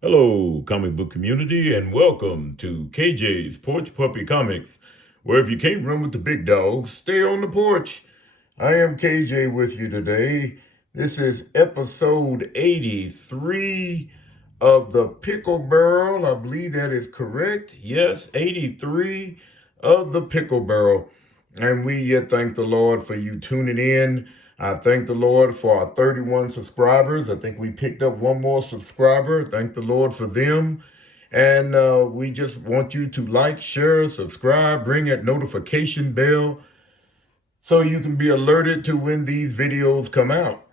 Hello, comic book community, and welcome to KJ's Porch Puppy Comics, where if you can't run with the big dogs, stay on the porch. I am KJ with you today. This is episode 83 of the Pickle Barrel. I believe that is correct. Yes, 83 of the Pickle Barrel. And we yet thank the Lord for you tuning in. I thank the Lord for our 31 subscribers. I think we picked up one more subscriber. Thank the Lord for them. And we just want you to like, share, subscribe, ring that notification bell so you can be alerted to when these videos come out.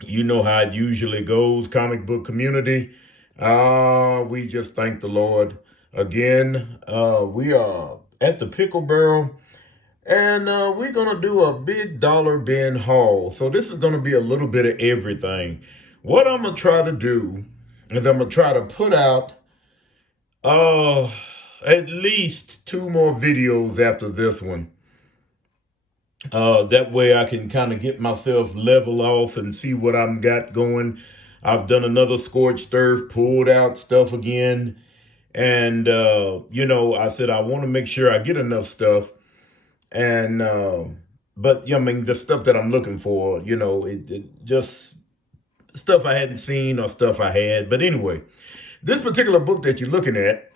You know how it usually goes, comic book community. We just thank the Lord again. We are at the Pickle Barrel. And we're going to do a big dollar bin haul. So this is going to be a little bit of everything. What I'm going to try to do is I'm going to try to put out at least two more videos after this one. That way I can kind of get myself level off and see what I'm got going. I've done another scorched earth, pulled out stuff again. And, I said I want to make sure I get enough stuff. And but yeah, I mean the stuff that I'm looking for, it just stuff I hadn't seen or stuff I had. But anyway, this particular book that you're looking at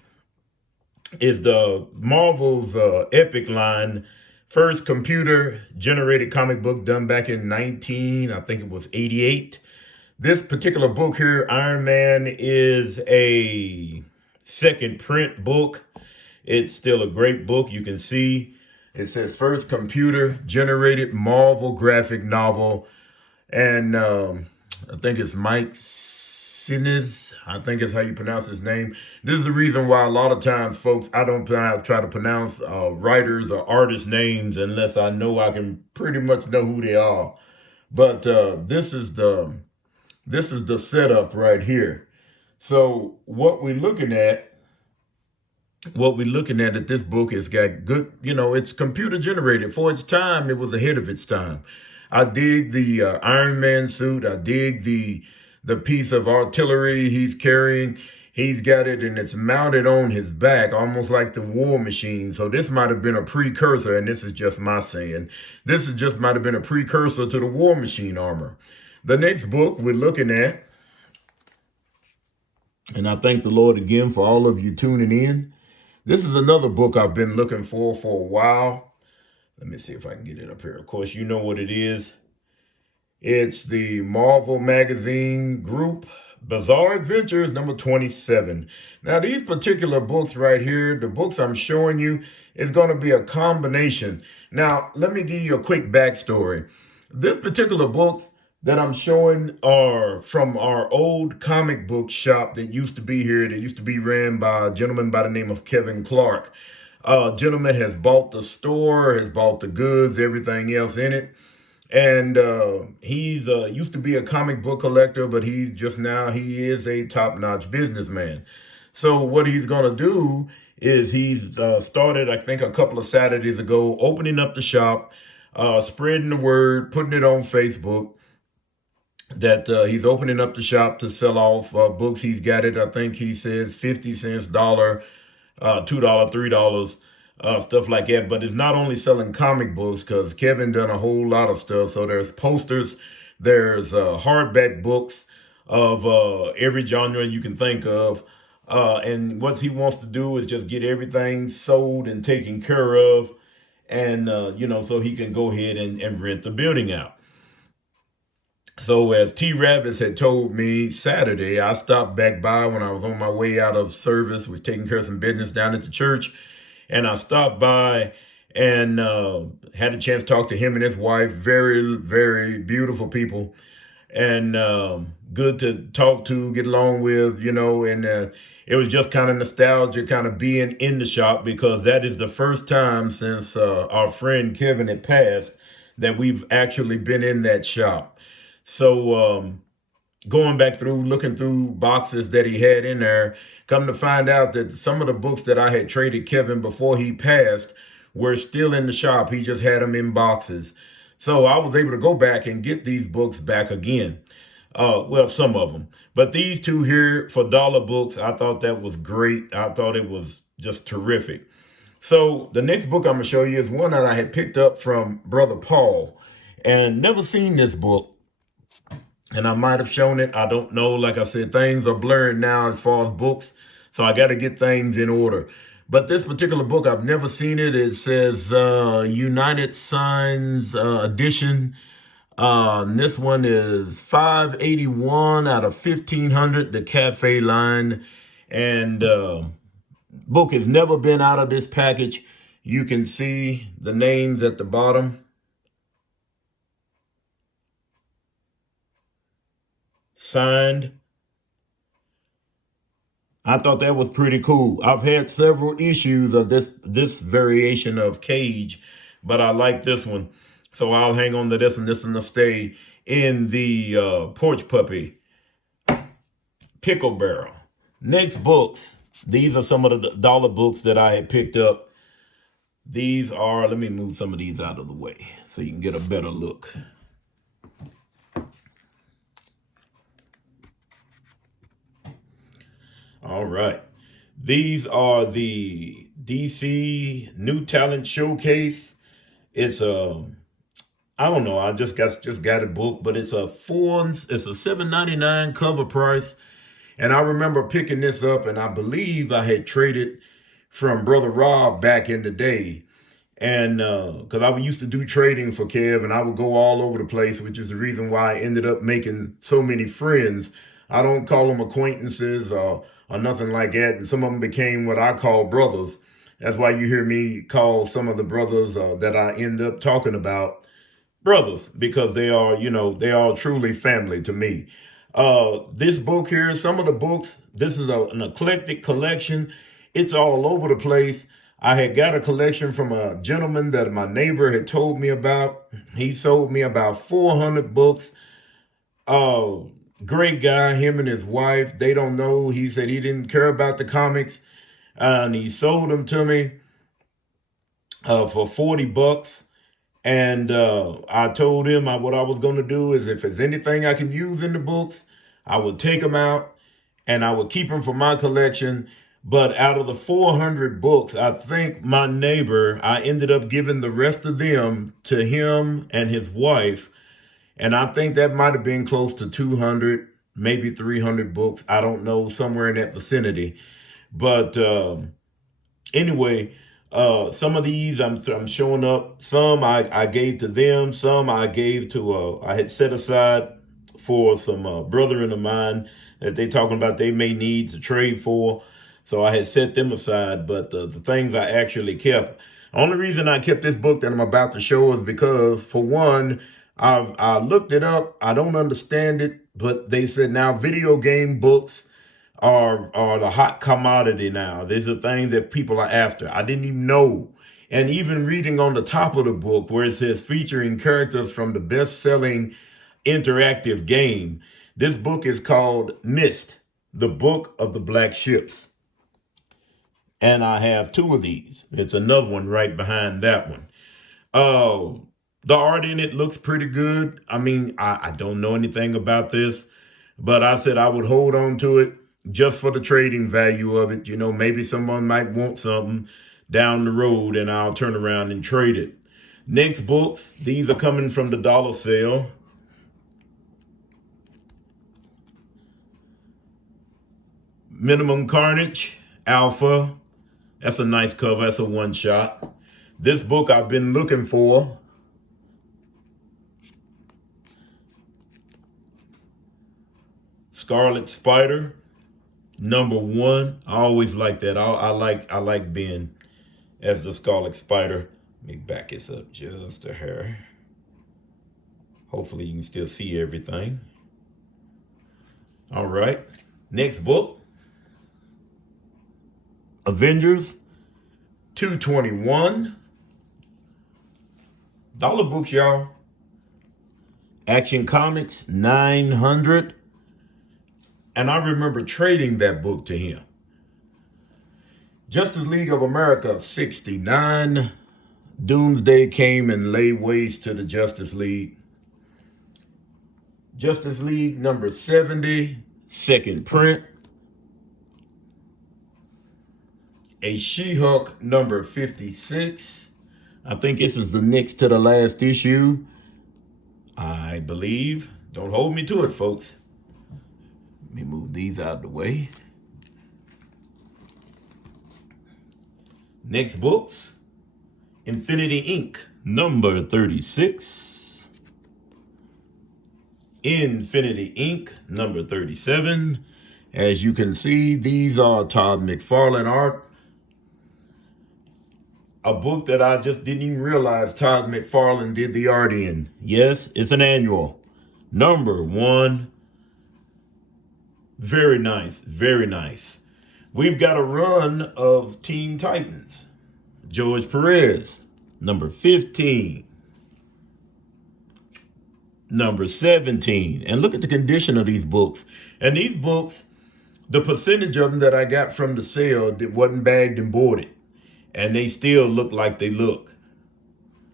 is the Marvel's Epic line, first computer generated comic book done back in I think it was 88. This particular book here, Iron Man, is a second print book. It's still a great book. You can see it says first computer generated Marvel graphic novel. And I think it's Mike Sinnes. I think is how you pronounce his name. This is the reason why a lot of times, folks, I don't try to pronounce writers or artist names unless I know I can pretty much know who they are. But this is the setup right here. So what we're looking at this book has got good, it's computer generated. For its time, it was ahead of its time. I dig the Iron Man suit. I dig the piece of artillery he's carrying. He's got it and it's mounted on his back, almost like the War Machine. So this might have been a precursor, and this is just my saying. This is just might have been a precursor to the War Machine armor. The next book we're looking at, and I thank the Lord again for all of you tuning in. This is another book I've been looking for a while. Let me see if I can get it up here. Of course, you know what it is. It's the Marvel Magazine Group Bizarre Adventures number 27. Now, these particular books right here, the books I'm showing you, is going to be a combination. Now, let me give you a quick backstory. This particular books that I'm showing are from our old comic book shop that used to be here, that used to be ran by a gentleman by the name of Kevin Clark. Gentleman has bought the store, has bought the goods, everything else in it. And he's used to be a comic book collector, but he is a top-notch businessman. So what he's going to do is he's started, I think, a couple of Saturdays ago, opening up the shop, spreading the word, putting it on Facebook, that he's opening up the shop to sell off books. He's got it, I think he says 50 cents, $1, $2, $3, stuff like that. But it's not only selling comic books, because Kevin done a whole lot of stuff. So there's posters, there's hardback books of every genre you can think of. And what he wants to do is just get everything sold and taken care of. And, so he can go ahead and rent the building out. So as T. Ravis had told me Saturday, I stopped back by when I was on my way out of service, was taking care of some business down at the church. And I stopped by and had a chance to talk to him and his wife. Very, very beautiful people. And good to talk to, get along with, and it was just kind of nostalgia, kind of being in the shop, because that is the first time since our friend Kevin had passed that we've actually been in that shop. So going back through, looking through boxes that he had in there, come to find out that some of the books that I had traded Kevin before he passed were still in the shop. He just had them in boxes. So I was able to go back and get these books back again. Well, some of them. But these two here for dollar books, I thought that was great. I thought it was just terrific. So the next book I'm going to show you is one that I had picked up from Brother Paul and never seen this book. And I might have shown it. I don't know. Like I said, things are blurring now as far as books. So I got to get things in order. But this particular book, I've never seen it. It says United Signs edition. And this one is 581 out of 1500, the Cafe line. And book has never been out of this package. You can see the names at the bottom. Signed. I thought that was pretty cool. I've had several issues of this variation of Cage, but I like this one. So I'll hang on to this, and this one will stay in the Porch Puppy pickle barrel. Next books. These are some of the dollar books that I had picked up. These are, let me move some of these out of the way so you can get a better look. All right. These are the DC New Talent Showcase. It's I don't know, I just got a book, but it's a $7.99 cover price. And I remember picking this up, and I believe I had traded from Brother Rob back in the day. And because I used to do trading for Kev, and I would go all over the place, which is the reason why I ended up making so many friends. I don't call them acquaintances or nothing like that. And some of them became what I call brothers. That's why you hear me call some of the brothers that I end up talking about brothers, because they are, they are truly family to me. This book here, some of the books, this is an eclectic collection. It's all over the place. I had got a collection from a gentleman that my neighbor had told me about. He sold me about 400 books. Great guy, him and his wife. They don't know. He said he didn't care about the comics. And he sold them to me for 40 bucks. And I told him what I was going to do is if there's anything I can use in the books, I would take them out and I would keep them for my collection. But out of the 400 books, I think my neighbor, I ended up giving the rest of them to him and his wife. And I think that might have been close to 200, maybe 300 books. I don't know, somewhere in that vicinity. But anyway, some of these I'm showing up. Some I gave to them. Some I gave to, I had set aside for some brethren of mine that they talking about they may need to trade for. So I had set them aside, but the things I actually kept. Only reason I kept this book that I'm about to show is because, for one, I looked it up. I don't understand it, but they said now video game books are the hot commodity now. These are things that people are after. I didn't even know. And even reading on the top of the book where it says featuring characters from the best-selling interactive game, this book is called Myst, the Book of the Black Ships. And I have two of these. It's another one right behind that one. The art in it looks pretty good. I mean, I don't know anything about this, but I said I would hold on to it just for the trading value of it. Maybe someone might want something down the road and I'll turn around and trade it. Next books, these are coming from the dollar sale. Minimum Carnage, Alpha. That's a nice cover. That's a one shot. This book I've been looking for. Scarlet Spider, #1. I always like that. I like Ben as the Scarlet Spider. Let me back this up just a hair. Hopefully you can still see everything. All right. Next book. Avengers 221. Dollar books, y'all. Action Comics 900. And I remember trading that book to him. Justice League of America 69. Doomsday came and laid waste to the Justice League. Justice League number 70, second print. A She-Hulk number 56. I think this is the next to the last issue, I believe. Don't hold me to it, folks. Let me move these out of the way. Next books, Infinity Inc. number 36. Infinity Inc. number 37. As you can see, these are Todd McFarlane art. A book that I just didn't even realize Todd McFarlane did the art in. Yes, it's an annual. Number 1. Very nice, very nice. We've got a run of Teen Titans. George Perez, number 15. Number 17. And look at the condition of these books. And these books, the percentage of them that I got from the sale that wasn't bagged and boarded. And they still look like they look.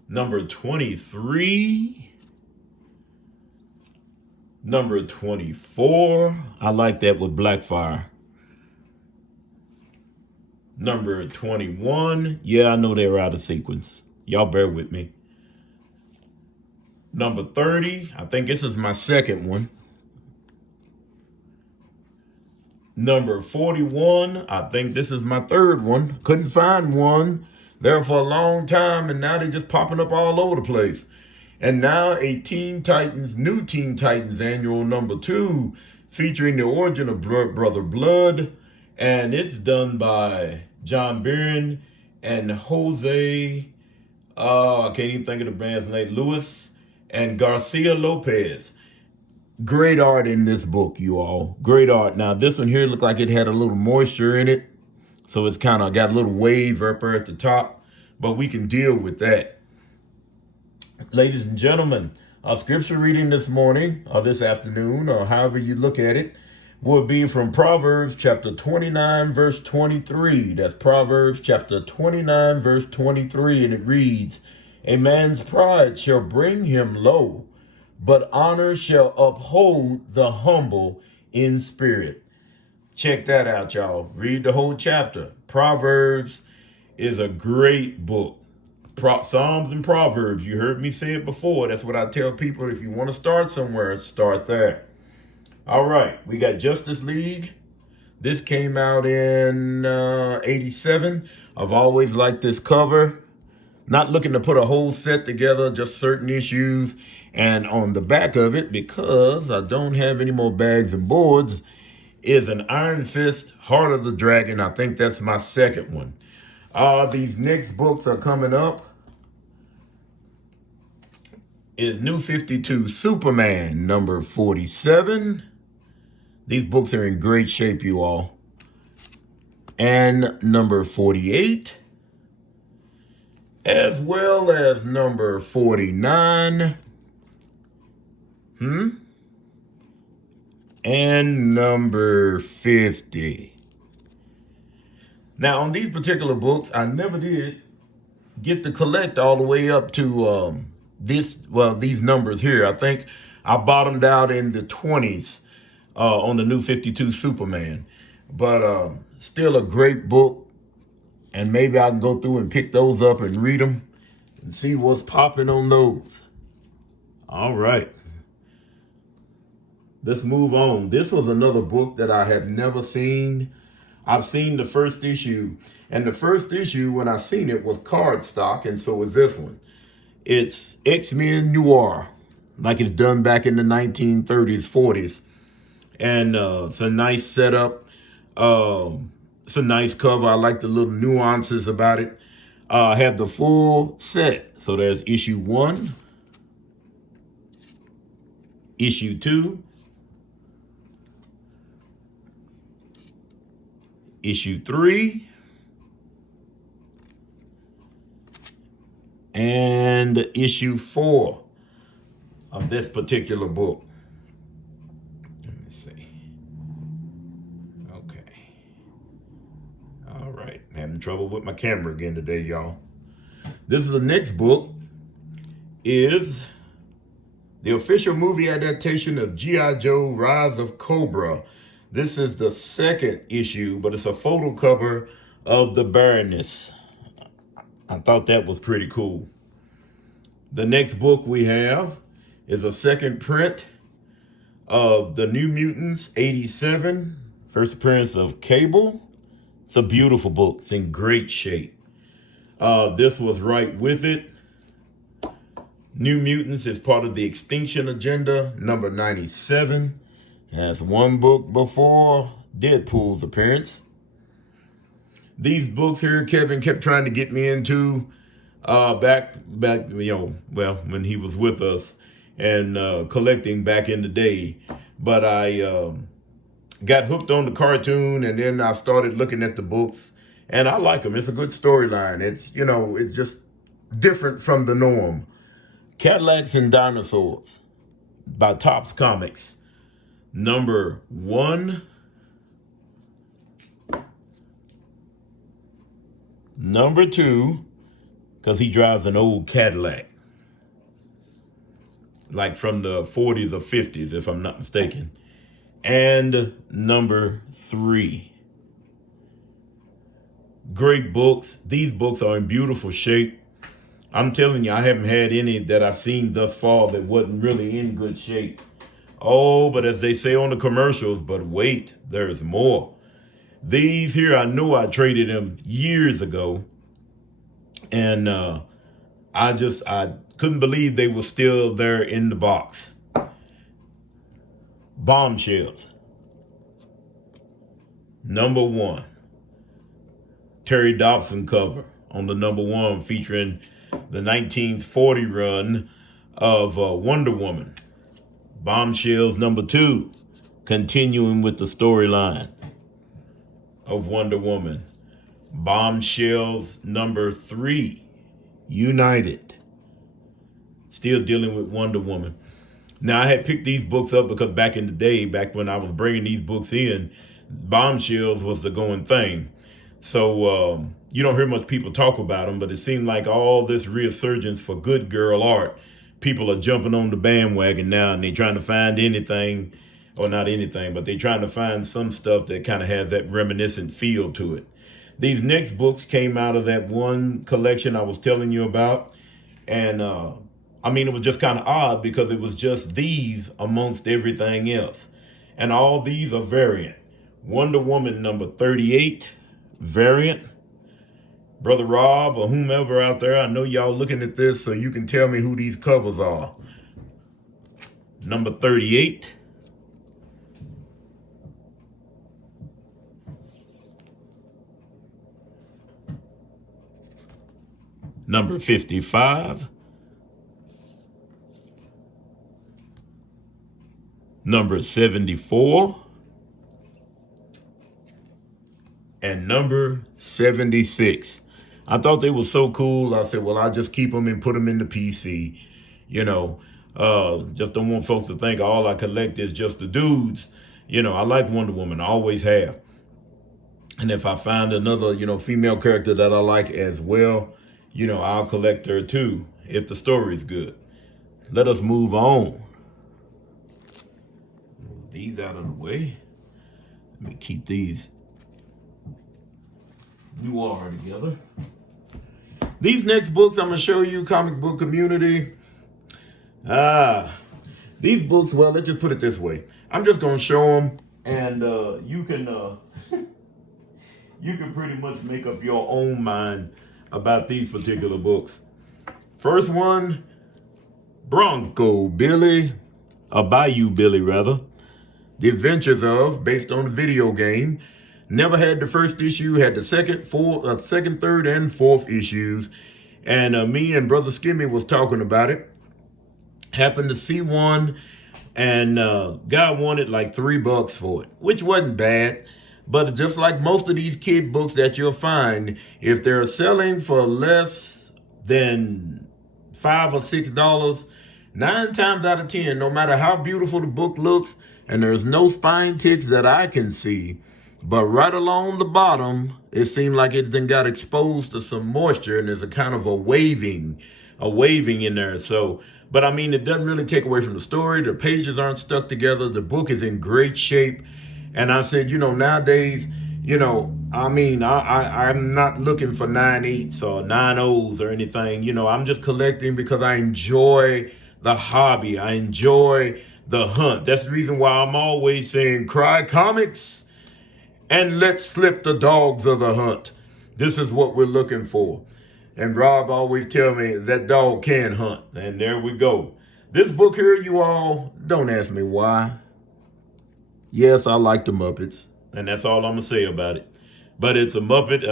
Number 23. Number 24. I like that with Blackfire. Number 21. Yeah, I know they were out of sequence. Y'all bear with me. Number 30. I think this is my second one. Number 41. I think this is my third one. Couldn't find one there for a long time, and now they're just popping up all over the place. And now a Teen Titans, New Teen Titans annual number 2, featuring the origin of Brother Blood. And it's done by John Byrne and Jose, I can't even think of the band's name, Luis and Garcia Lopez. Great art in this book, you all. Great art. Now, this one here looked like it had a little moisture in it. So it's kind of got a little wave up there at the top. But we can deal with that. Ladies and gentlemen, our scripture reading this morning, or this afternoon, or however you look at it, will be from Proverbs chapter 29, verse 23. That's Proverbs chapter 29, verse 23. And it reads, "A man's pride shall bring him low, but honor shall uphold the humble in spirit." Check that out, y'all. Read the whole chapter. Proverbs is a great book. Psalms and Proverbs, you heard me say it before. That's what I tell people. If you want to start somewhere, start there. All right, we got Justice League. This came out in 87. I've always liked this cover. Not looking to put a whole set together, just certain issues. And on the back of it, because I don't have any more bags and boards, is an Iron Fist, Heart of the Dragon. I think that's my second one. These next books are coming up. Is New 52 Superman number 47. These books are in great shape, you all. And number 48. As well as number 49. And number 50. Now, on these particular books, I never did get to collect all the way up to these numbers here. I think I bottomed out in the 20s on the New 52 Superman. But still a great book. And maybe I can go through and pick those up and read them and see what's popping on those. All right. Let's move on. This was another book that I had never seen. I've seen the first issue. And the first issue, when I seen it, was cardstock, and so is this one. It's X-Men Noir, like it's done back in the 1930s, 40s. And it's a nice setup. It's a nice cover. I like the little nuances about it. I have the full set. So there's issue 1, issue 2, issue 3, and issue 4 of this particular book. Let me see. Okay. All right. Having trouble with my camera again today, y'all. This is the next book. Is the official movie adaptation of G.I. Joe Rise of Cobra. This is the second issue, but it's a photo cover of the Baroness. I thought that was pretty cool. The next book we have is a second print of The New Mutants 87, first appearance of Cable. It's a beautiful book. It's in great shape. This was right with it. New Mutants is part of the Extinction Agenda, number 97. Has one book before Deadpool's appearance. These books here, Kevin kept trying to get me into back, when he was with us and collecting back in the day. But I got hooked on the cartoon, and then I started looking at the books, and I like them. It's a good storyline. It's just different from the norm. Cadillacs and Dinosaurs by Topps Comics, number 1. Number 2, because he drives an old Cadillac, like from the 40s or 50s, if I'm not mistaken. And number 3. Great books. These books are in beautiful shape. I'm telling you, I haven't had any that I've seen thus far that wasn't really in good shape. Oh, but as they say on the commercials, but wait, there's more. These here, I know I traded them years ago. And I couldn't believe they were still there in the box. Bombshells. Number 1. Terry Dobson cover on the number 1, featuring the 1940 run of Wonder Woman. Bombshells number 2, continuing with the storyline of Wonder Woman. Bombshells number 3, United. Still dealing with Wonder Woman. Now, I had picked these books up because back in the day, back when I was bringing these books in, Bombshells was the going thing. So you don't hear much people talk about them, but it seemed like all this resurgence for good girl art, people are jumping on the bandwagon now, and they're trying to find anything, or not anything, but they're trying to find some stuff that kind of has that reminiscent feel to it. These next books came out of that one collection I was telling you about. And it was just kind of odd because it was just these amongst everything else. And all these are variant. Wonder Woman number 38, variant. Brother Rob or whomever out there, I know y'all looking at this so you can tell me who these covers are. Number 38. Number 55. Number 74. And number 76. I thought they were so cool. I said, well, I'll just keep them and put them in the PC. Just don't want folks to think all I collect is just the dudes. I like Wonder Woman. I always have. And if I find another, female character that I like as well, I'll collect her too, if the story is good. Let us move on. Move these out of the way. Let me keep these noir together. These next books I'm going to show you, comic book community. These books, well, let's just put it this way. I'm just going to show them, and you can pretty much make up your own mind about these particular books. First one, Bronco Billy, Bayou Billy rather. The Adventures of, based on the video game. Never had the first issue, had the second, third, and fourth issues. And me and Brother Skimmy was talking about it. Happened to see one, and guy wanted like $3 for it, which wasn't bad. But just like most of these kid books that you'll find, if they're selling for less than $5 or $6, 9 times out of 10, no matter how beautiful the book looks, and there's no spine ticks that I can see, but right along the bottom, it seemed like it then got exposed to some moisture, and there's a kind of a waving in there. So But I mean, it doesn't really take away from the story. The pages aren't stuck together. The book is in great shape. And I said, nowadays, I mean, I'm not looking for 9.8s or 9.0s or anything. I'm just collecting because I enjoy the hobby. I enjoy the hunt. That's the reason why I'm always saying, cry comics and let's slip the dogs of the hunt. This is what we're looking for. And Rob always tell me that dog can hunt. And there we go. This book here, you all, don't ask me why. Yes, I like the Muppets. And that's all I'm going to say about it. But it's a Muppet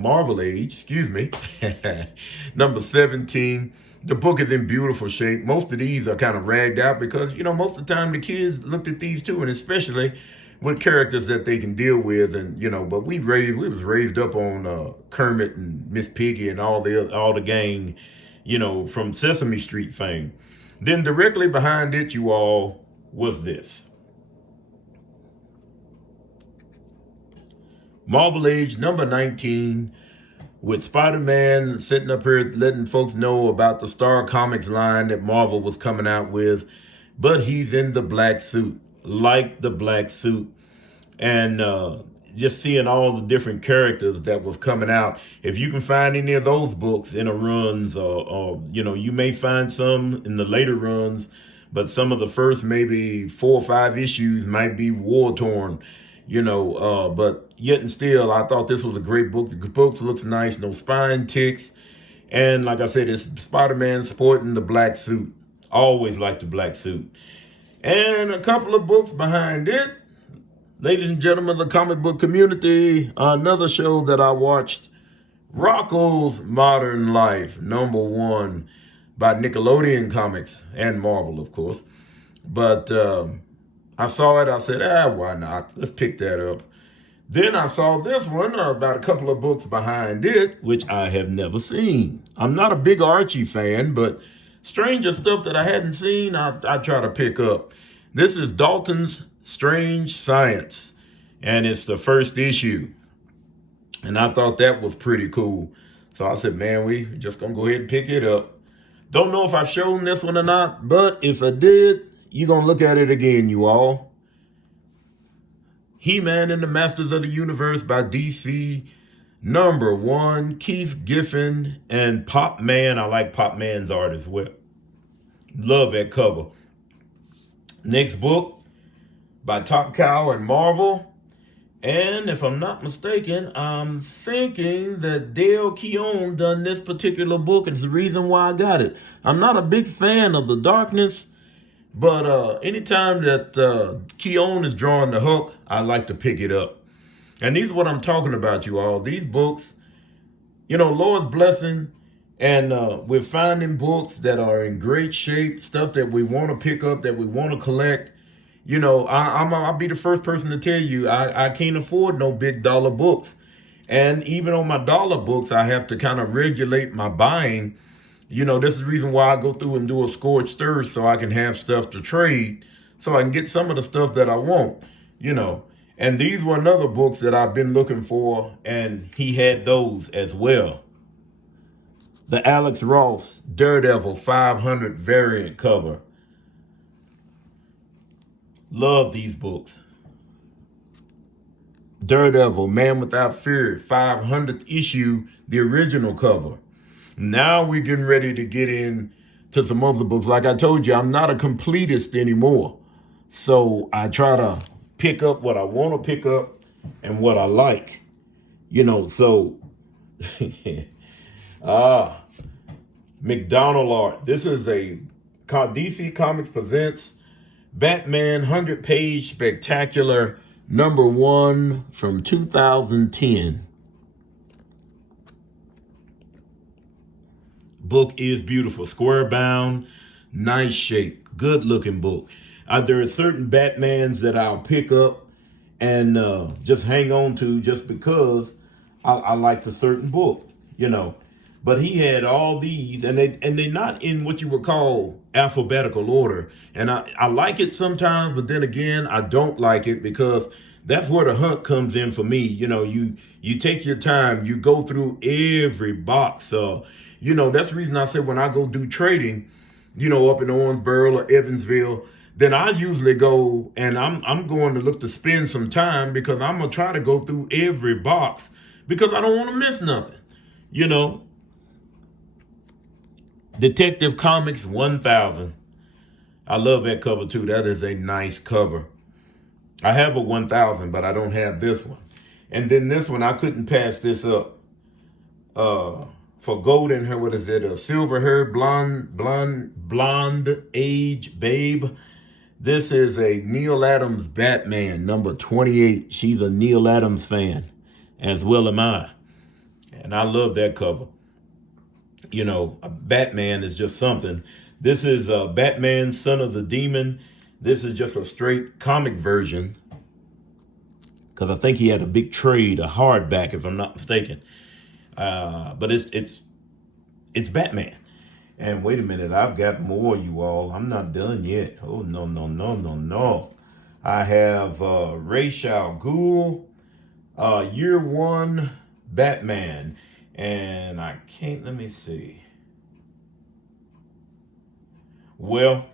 Marvel Age, excuse me. Number 17. The book is in beautiful shape. Most of these are kind of ragged out because, most of the time the kids looked at these too, and especially with characters that they can deal with. And, but we was raised up on Kermit and Miss Piggy and all the gang, from Sesame Street fame. Then directly behind it, you all, was this. Marvel Age number 19, with Spider-Man sitting up here letting folks know about the Star Comics line that Marvel was coming out with. But he's in the black suit, like the black suit. And just seeing all the different characters that was coming out. If you can find any of those books in the runs, or you may find some in the later runs, but some of the first maybe 4 or 5 issues might be war-torn. But yet and still, I thought this was a great book. The book looks nice, no spine ticks. And like I said, it's Spider-Man sporting the black suit. Always liked the black suit. And a couple of books behind it. Ladies and gentlemen of the comic book community, another show that I watched, Rocko's Modern Life, number 1, by Nickelodeon Comics and Marvel, of course. But I saw it. I said, why not? Let's pick that up. Then I saw this one about a couple of books behind it, which I have never seen. I'm not a big Archie fan, but stranger stuff that I hadn't seen, I try to pick up. This is Dalton's Strange Science, and it's the first issue. And I thought that was pretty cool. So I said, man, we just going to go ahead and pick it up. Don't know if I've shown this one or not, but if I did, you're going to look at it again, you all. He-Man and the Masters of the Universe by DC, number 1, Keith Giffen and Pop Man. I like Pop Man's art as well. Love that cover. Next book by Top Cow and Marvel. And if I'm not mistaken, I'm thinking that Dale Keown done this particular book, and it's the reason why I got it. I'm not a big fan of The Darkness, but anytime that Keown is drawing the hook, I like to pick it up. And these are what I'm talking about, you all. These books, Lord's blessing, and we're finding books that are in great shape, stuff that we want to pick up, that we want to collect. I'll be the first person to tell you, I can't afford no big dollar books. And even on my dollar books, I have to kind of regulate my buying. This is the reason why I go through and do a scorched earth, so I can have stuff to trade, so I can get some of the stuff that I want, And these were another books that I've been looking for, and he had those as well. The Alex Ross Daredevil 500 variant cover. Love these books. Daredevil, Man Without Fear, 500th issue, the original cover. Now we're getting ready to get in to some other books. Like I told you, I'm not a completist anymore. So I try to pick up what I want to pick up and what I like. So McDonald art. This is a DC Comics presents Batman 100-page spectacular number 1 from 2010. Book is beautiful, square bound, nice shape, good looking book. There are certain Batmans that I'll pick up and just hang on to just because I like the certain book, But he had all these, and they're not in what you would call alphabetical order. And I like it sometimes, but then again, I don't like it because that's where the hunt comes in for me. You take your time, you go through every box. That's the reason I said when I go do trading, up in Owensboro or Evansville, then I usually go and I'm going to look to spend some time because I'm gonna try to go through every box because I don't want to miss nothing. You know, Detective Comics 1000. I love that cover too. That is a nice cover. I have a 1000, but I don't have this one. And then this one, I couldn't pass this up. For golden hair, what is it? A silver hair, blonde age babe. This is a Neal Adams Batman, number 28. She's a Neal Adams fan, as well am I. And I love that cover. A Batman is just something. This is Batman, Son of the Demon. This is just a straight comic version. Because I think he had a big trade, a hardback, if I'm not mistaken. But it's Batman. And wait a minute, I've got more, you all. I'm not done yet. Oh, no, no, no, no, no. I have Ra's al Ghul, Year One Batman. And I can't, let me see. Well,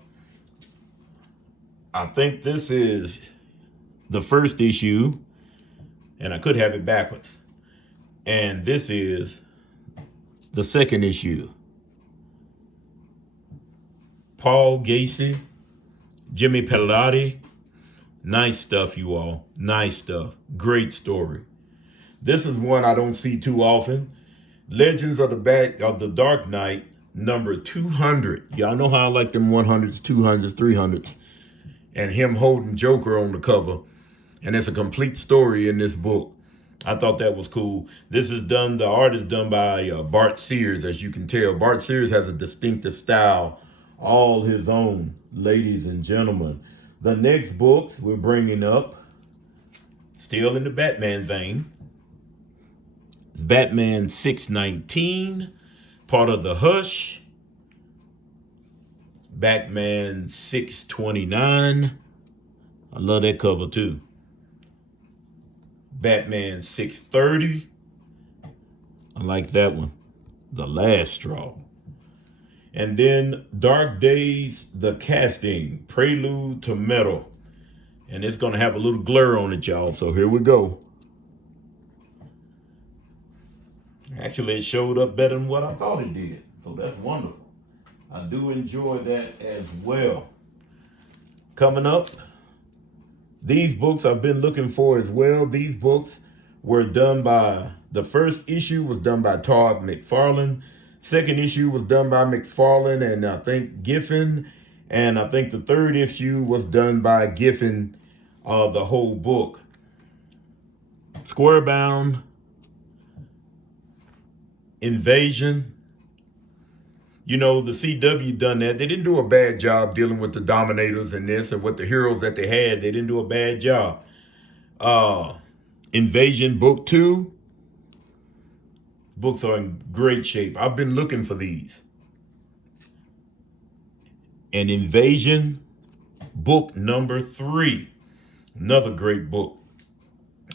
I think this is the first issue, and I could have it backwards. And this is the second issue. Paul Gacy, Jimmy Palmiotti. Nice stuff, you all. Nice stuff. Great story. This is one I don't see too often. Legends of the Dark Knight, number 200. Y'all know how I like them 100s, 200s, 300s. And him holding Joker on the cover. And it's a complete story in this book. I thought that was cool. The art is done by Bart Sears, as you can tell. Bart Sears has a distinctive style, all his own, ladies and gentlemen. The next books we're bringing up, still in the Batman vein, Batman 619, part of the Hush. Batman 629. I love that cover too. Batman 630. I like that one. The Last Straw. And then Dark Days, the Casting, Prelude to Metal. And it's going to have a little glare on it, y'all. So here we go. Actually, it showed up better than what I thought it did. So that's wonderful. I do enjoy that as well. Coming up, these books I've been looking for as well. These books were done by, the first issue was done by Todd McFarlane. Second issue was done by McFarlane and I think Giffen. And I think the third issue was done by Giffen, the whole book. Squarebound, Invasion. The CW done that. They didn't do a bad job dealing with the Dominators and this and with the heroes that they had. They didn't do a bad job. Invasion Book 2. Books are in great shape. I've been looking for these. And Invasion Book number 3. Another great book.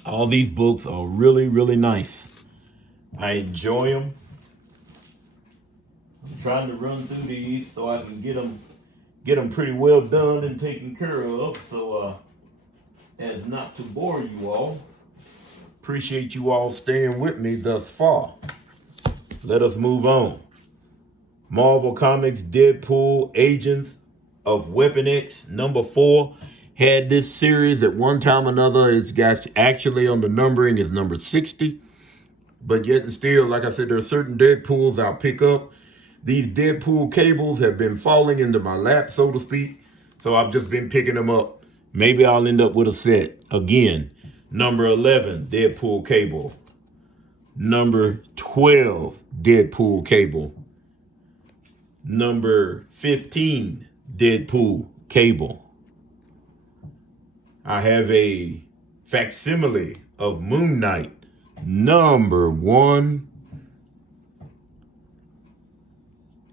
All these books are really, really nice. I enjoy them. I'm trying to run through these so I can get them pretty well done and taken care of, so as not to bore you all. Appreciate you all staying with me thus far. Let us move on. Marvel Comics Deadpool Agents of Weapon X number 4 had this series at one time or another. It's got actually on the numbering is number 60. But yet and still, like I said, there are certain Deadpools I'll pick up. These Deadpool cables have been falling into my lap, so to speak. So I've just been picking them up. Maybe I'll end up with a set. Again, number 11, Deadpool cable. Number 12, Deadpool cable. Number 15, Deadpool cable. I have a facsimile of Moon Knight, number 1.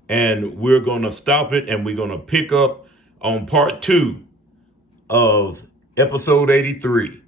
And we're going to stop it and we're going to pick up on part 2 of episode 83.